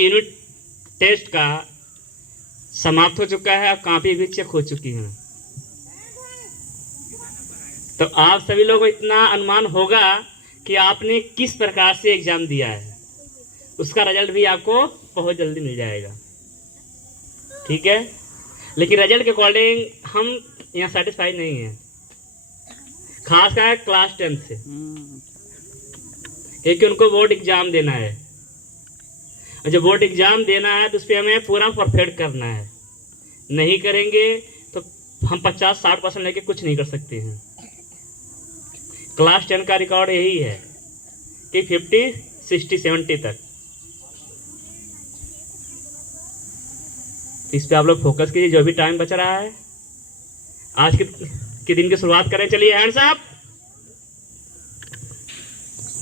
Unit test का समाप्त हो चुका है और कॉपी भी चेक हो चुकी है। तो आप सभी लोगों को इतना अनुमान होगा कि आपने किस प्रकार से एग्जाम दिया है, उसका रिजल्ट भी आपको बहुत जल्दी मिल जाएगा। ठीक है, लेकिन रिजल्ट के अकॉर्डिंग हम यहाँ सेटिस्फाइड नहीं हैं, खासकर क्लास 10 से, क्योंकि उनको बोर्ड एग्जाम देना है और जब बोर्ड एग्जाम देना है तो उस पर हमें पूरा परफेक्ट करना है। नहीं करेंगे तो हम 50-60% लेके कुछ नहीं कर सकते हैं। क्लास 10 का रिकॉर्ड यही है कि 50, 60, 70 तक। इस पे आप लोग फोकस कीजिए। जो भी टाइम बच रहा है आज के दिन की शुरुआत करें। चलिए, हैंड्स अप,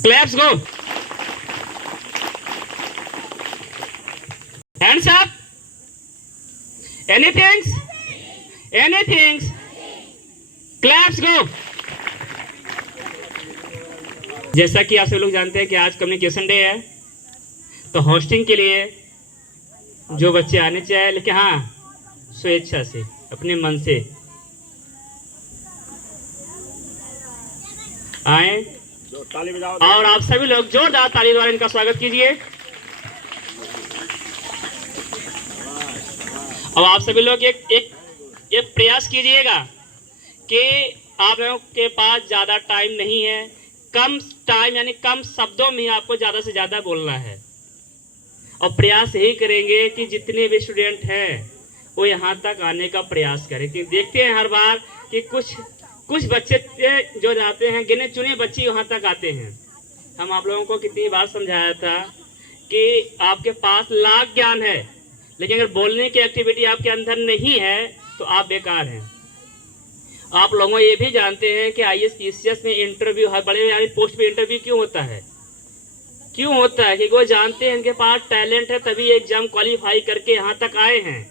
क्लैप्स गो, हैंड्स अप, एनीथिंग, क्लैप्स गो। जैसा कि आप सभी लोग जानते हैं कि आज कम्युनिकेशन डे है, तो होस्टिंग के लिए जो बच्चे आने चाहिए, लेकिन हाँ स्वेच्छा से, अपने मन से आए और आप सभी लोग जोरदार ताली द्वारा इनका स्वागत कीजिए। अब आप सभी लोग एक प्रयास कीजिएगा कि आप लोगों के पास ज़्यादा टाइम नहीं है, कम टाइम यानी कम शब्दों में आपको ज़्यादा से ज़्यादा बोलना है और प्रयास यही करेंगे कि जितने भी स्टूडेंट हैं वो यहाँ तक आने का प्रयास करें। कि देखते हैं हर बार कि कुछ बच्चे जो जाते हैं, गिने चुने बच्चे वहाँ तक आते हैं। हम आप लोगों को कितनी बार समझाया था कि आपके पास लाख ज्ञान है, लेकिन अगर बोलने की एक्टिविटी आपके अंदर नहीं है तो आप बेकार हैं। आप लोगों ये भी जानते हैं कि IAS PCS में इंटरव्यू, हर बड़े यानी पोस्ट पे इंटरव्यू क्यों होता है? क्यों होता है? कि वो जानते हैं इनके पास टैलेंट है, तभी एग्जाम क्वालिफाई करके यहाँ तक आए हैं।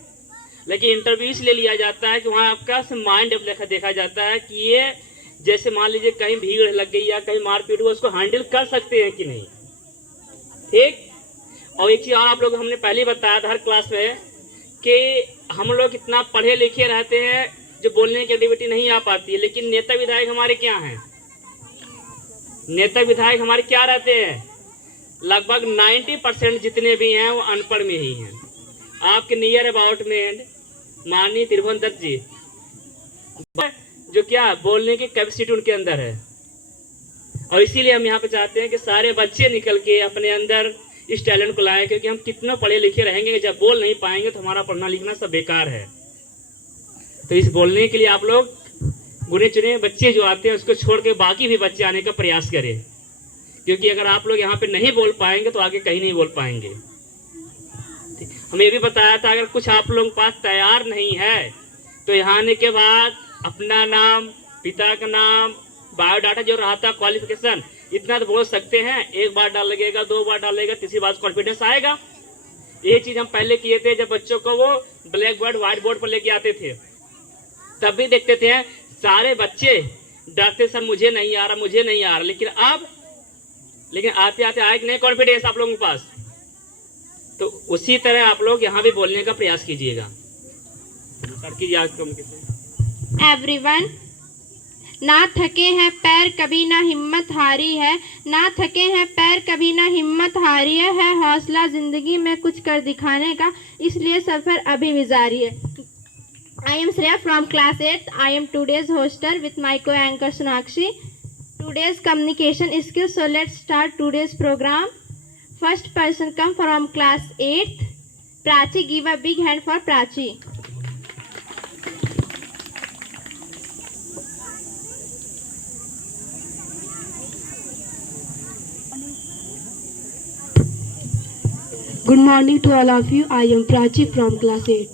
लेकिन इंटरव्यू इसलिए लिया जाता है कि वहाँ आपका माइंड देखा जाता है कि ये जैसे मान लीजिए कहीं भीड़ लग गई या कहीं मारपीट हुआ, उसको हैंडल कर सकते हैं कि नहीं। ठीक। और एक चीज़ और आप लोग हमने पहले बताया था हर क्लास में कि हम लोग इतना पढ़े लिखे रहते हैं, जो बोलने की एक्टिविटी नहीं आ पाती है। लेकिन नेता विधायक हमारे क्या हैं? नेता विधायक हमारे क्या रहते हैं? लगभग 90% जितने भी हैं वो अनपढ़ में ही हैं। आपके नियर अबाउट में माननीय त्रिभुवन दत्त जी, जो क्या बोलने की कैपेसिटी उनके अंदर है, और इसीलिए हम यहाँ पे चाहते हैं कि सारे बच्चे निकल के अपने अंदर इस टैलेंट को लाएं। क्योंकि हम कितना पढ़े लिखे रहेंगे, जब बोल नहीं पाएंगे तो हमारा पढ़ना लिखना सब बेकार है। तो इस बोलने के लिए आप लोग गुने चुने बच्चे जो आते हैं उसको छोड़ के बाकी भी बच्चे आने का प्रयास करें। क्योंकि अगर आप लोग यहाँ पे नहीं बोल पाएंगे तो आगे कहीं नहीं बोल पाएंगे। हमें ये भी बताया था अगर कुछ आप लोगों के पास तैयार नहीं है तो यहाँ आने के बाद अपना नाम, पिता का नाम, बायोडाटा जो रहा था, क्वालिफिकेशन, इतना तो बोल सकते हैं। एक बार डाल लगेगा, 2 बार डाल लगेगा, तीसरी बार कॉन्फिडेंस आएगा। ये चीज़ हम पहले किए थे जब बच्चों को वो ब्लैक बोर्ड व्हाइट बोर्ड पर लेके आते थे, तब भी देखते थे सारे बच्चे डरते, सर मुझे नहीं आ रहा। लेकिन आते आते आए कि नहीं कॉन्फिडेंस आप लोगों के पास। तो उसी तरह आप लोग यहाँ भी बोलने का प्रयास कीजिएगा। एवरीवन, ना थके हैं पैर कभी ना हिम्मत हारी है, ना थके हैं पैर कभी ना हिम्मत हारी है हौसला जिंदगी में कुछ कर दिखाने का, इसलिए सफर अभी भी जारी है। I am Shreya from class 8. I am today's hoster with my co-anchor Sonakshi. Today's communication skills. So let's start today's program. First person come from class 8. Prachi, give a big hand for Prachi. Good morning to all of you. I am Prachi from class 8.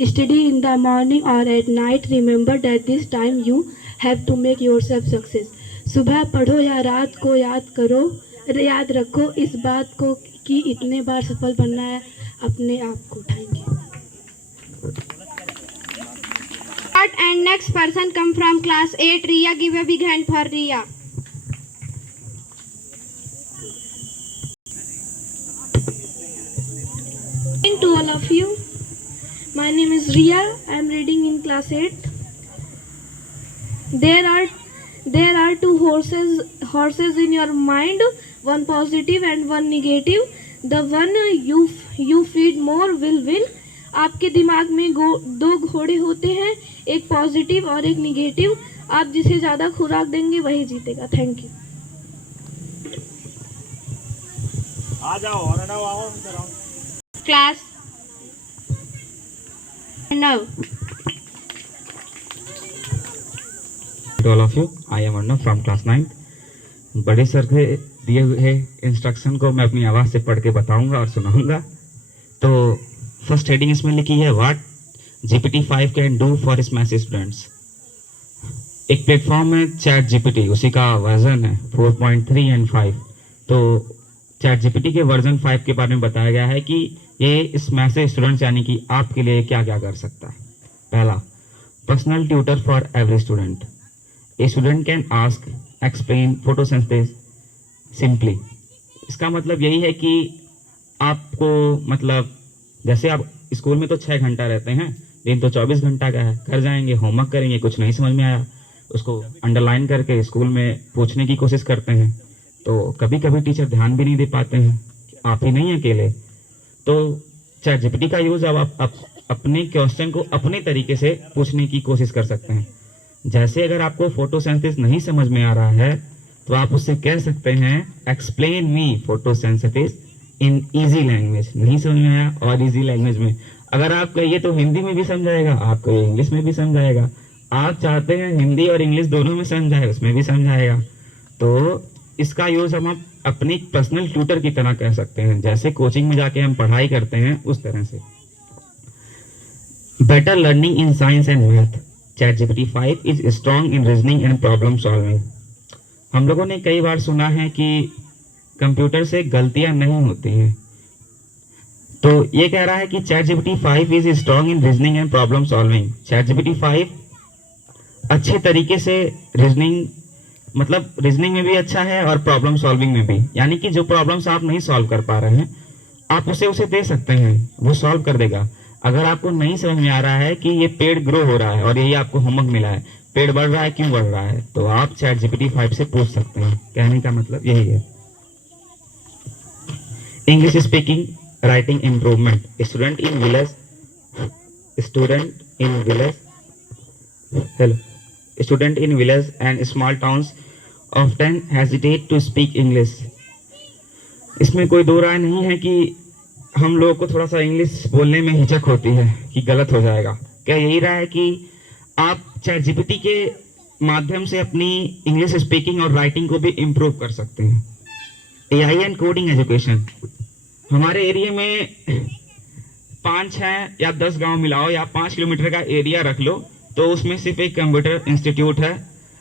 Study in the morning or at night. Remember that this time you have to make yourself success. सुबह पढ़ो या रात को याद करो, याद रखो इस बात को कि इतने बार सफल बनना है, अपने आप को उठाएंगे। And next person come from class 8. Riya, give a big hand for Riya. all of you. My name is Ria. I am reading in class 8. There are two horses in your mind, one positive and one negative. The one you feed more will win. आपके दिमाग में दो घोड़े होते हैं, एक positive और एक निगेटिव. आप जिसे ज़्यादा खुराक देंगे वही जीतेगा. Thank you. आ जाओ और आओ इधर आओ. Class 9. To all of you, I am Arnav from class 9. बड़े सर के दिए हुए इंस्ट्रक्शन को मैं अपनी आवाज़ से पढ़ के बताऊंगा और सुनाऊंगा. तो फर्स्ट हेडिंग इसमें लिखी है what GPT-5 can do for its message students. एक प्लेटफॉर्म है चैट जीपीटी, उसी का वर्जन है 4.3 एंड 5. तो चैट जीपीटी के वर्जन 5 के बारे में बताया गया है कि ये इस मैसेज स्टूडेंट्स यानी कि आपके लिए क्या क्या कर सकता है. पहला, personal tutor for every student. A student can ask explain photosynthesis simply. इसका मतलब यही है कि आपको मतलब जैसे आप स्कूल में तो 6 घंटा रहते हैं, दिन तो 24 घंटा का है. घर जाएंगे, होमवर्क करेंगे, कुछ नहीं समझ में आया उसको अंडरलाइन करके स्कूल में पूछने की कोशिश करते हैं. तो कभी कभी टीचर ध्यान भी नहीं दे पाते हैं, आप ही नहीं अकेले. तो चैट जीपीटी का यूज़ अब आप अपने क्वेश्चन को अपने तरीके से पूछने की कोशिश कर सकते हैं. जैसे अगर आपको फोटोसिंथेसिस नहीं समझ में आ रहा है तो आप उससे कह सकते हैं explain me photosynthesis in easy language. नहीं समझ में आया और इजी लैंग्वेज में अगर आप कहिए तो हिंदी में भी समझाएगा, आप कहिए इंग्लिश में भी समझाएगा. आप चाहते हैं हिंदी और इंग्लिश दोनों में समझाए, उसमें भी समझाएगा. तो इसका यूज़ हम अपनी पर्सनल ट्यूटर की तरह कह सकते हैं. जैसे कोचिंग में जाके हम पढ़ाई करते हैं उस तरह से. Better learning in science and math. ChatGPT-5 is strong in reasoning and problem solving. हम लोगों ने कई बार सुना है कि कंप्यूटर से गलतियां नहीं होती हैं. तो ये कह रहा है कि ChatGPT-5 is strong in reasoning and problem solving. ChatGPT-5 अच्छे तरीके से रीजनिंग में भी अच्छा है और प्रॉब्लम सॉल्विंग में भी. यानी कि जो प्रॉब्लम्स आप नहीं सॉल्व कर पा रहे हैं आप उसे दे सकते हैं, वो सॉल्व कर देगा. अगर आपको नहीं समझ में आ रहा है कि ये पेड़ ग्रो हो रहा है और यही आपको होमवर्क मिला है, पेड़ बढ़ रहा है क्यों बढ़ रहा है, तो आप ChatGPT-5 से पूछ सकते हैं. कहने का मतलब यही है. English speaking writing improvement. Student in village and small towns often hesitate to speak English. इसमें कोई दो राय नहीं है कि हम लोगों को थोड़ा सा इंग्लिश बोलने में हिचक होती है कि गलत हो जाएगा. क्या यही रहा है कि आप चैट जीपीटी के माध्यम से अपनी इंग्लिश स्पीकिंग और राइटिंग को भी इम्प्रूव कर सकते हैं. AI and coding education. हमारे एरिया में 5-6 या 10 गांव मिलाओ या 5 किलोमीटर का एरिया रख लो तो उसमें सिर्फ एक कंप्यूटर इंस्टीट्यूट है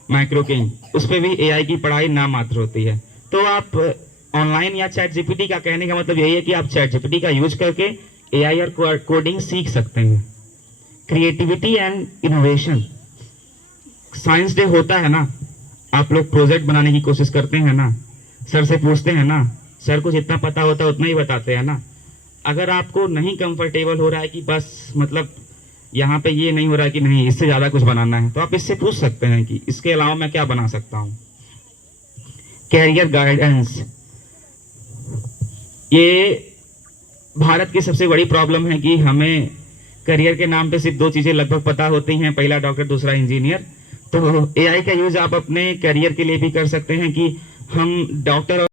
माइक्रो किंग. उस पर भी AI की पढ़ाई नाम मात्र होती है. तो आप ऑनलाइन या चैट जीपीटी का कहने का मतलब यही है कि आप चैट जीपीटी का यूज करके AI और कोडिंग सीख सकते हैं. Creativity and innovation. Science day होता है ना, आप लोग प्रोजेक्ट बनाने की कोशिश करते हैं ना, सर से पूछते हैं ना, सर को जितना पता होता है उतना ही बताते हैं ना. अगर आपको नहीं कंफर्टेबल हो रहा है कि बस यहाँ पे ये नहीं हो रहा है कि नहीं इससे ज़्यादा कुछ बनाना है, तो आप इससे पूछ सकते हैं कि इसके अलावा मैं क्या बना सकता हूँ. Career guidance. ये भारत की सबसे बड़ी प्रॉब्लम है कि हमें करियर के नाम पे सिर्फ 2 चीज़ें लगभग पता होती हैं, पहला डॉक्टर दूसरा इंजीनियर. तो AI का यूज़ आप अपने करियर के लिए भी कर सकते हैं कि हम डॉक्टर